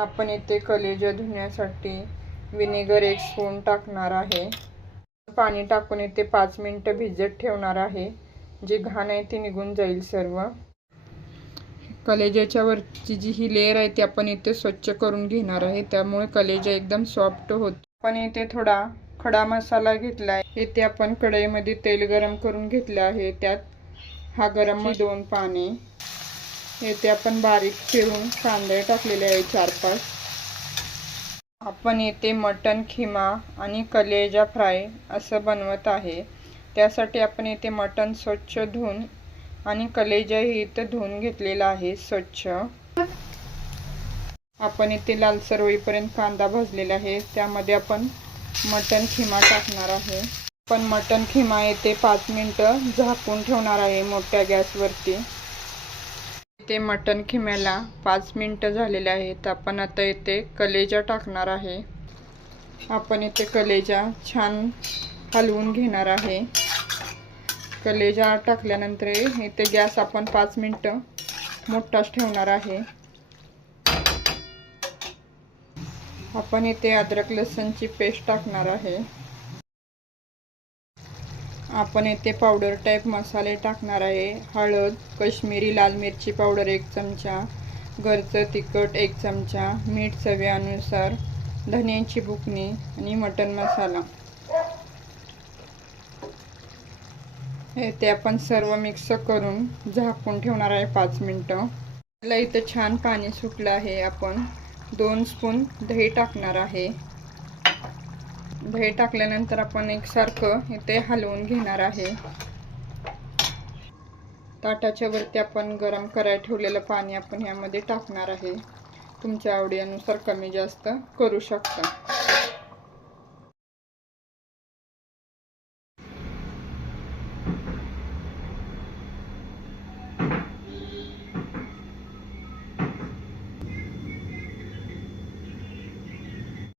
आपण इथे कलेजा धुण्यासाठी विनेगर 1 स्पून टाकणार आहे। पाणी टाकून इथे 5 मिनिटं भिजत ठेवणार आहे, जे घाण आहे ती निघून जाईल सर्व। कलेजाच्या वरची जी ही लेयर आहे ती आपण इथे स्वच्छ करून घेणार आहे, त्यामुळे कलेजा एकदम सॉफ्ट होतो। आपण इथे थोडा खडा मसाला घेतला आहे। इथे आपण कढईमध्ये तेल गरम करून घेतले आहे, त्यात हा गरम 2 पाने। इथे आपण बारीक चिरून कांदे टाकलेले आहे 4-5। आपण इथे मटन खिमा आणि कलेजा फ्राय असं बनवत आहे। त्यासाठी आपण इथे मटन स्वच्छ धुवून आणि कलेजाही इथे धुवून घेतलेला आहे स्वच्छ। आपण इथे लालसर होईपर्यंत कांदा भाजलेला आहे, त्यामध्ये आपण मटन खिमा टाकणार आहे। आपण मटन खिमा इथे 5 मिनिटं झाकून ठेवणार आहे मोठ्या गॅसवरती। इथे मटन खिम्याला 5 मिनिटं झालेले आहेत। आपण आता इथे कलेजा टाकणार आहे। आपण इथे कलेजा छान हलवून घेणार आहे। कलेजा टाकल्यानंतर इथे गॅस आपण 5 मिनिटं मोठाच ठेवणार आहे। आपण इथे अद्रक लसूणची पेस्ट टाकणार आहे। आपण इथे पावडर टाइप मसाले टाकणार आहे। हळद, काश्मीरी लाल मिरची पावडर 1 चमचा, घरचं तिखट 1 चमचा, मीठ चवीनुसार, धन्याची बुकणी आणि मटन मसाला। ते आपण सर्व मिक्स करून झाकून ठेवणार आहे 5 मिनिटं। मला इथे छान पाणी सुटलं आहे। आपण 2 स्पून दही टाकणार आहे। दही टाकल्यानंतर आपण एकसारखं इथे हलवून घेणार आहे। ताटाच्या वरती आपण गरम करायला ठेवलेलं पाणी आपण यामध्ये टाकणार आहे। तुमच्या आवडीनुसार कमी जास्त करू शकता।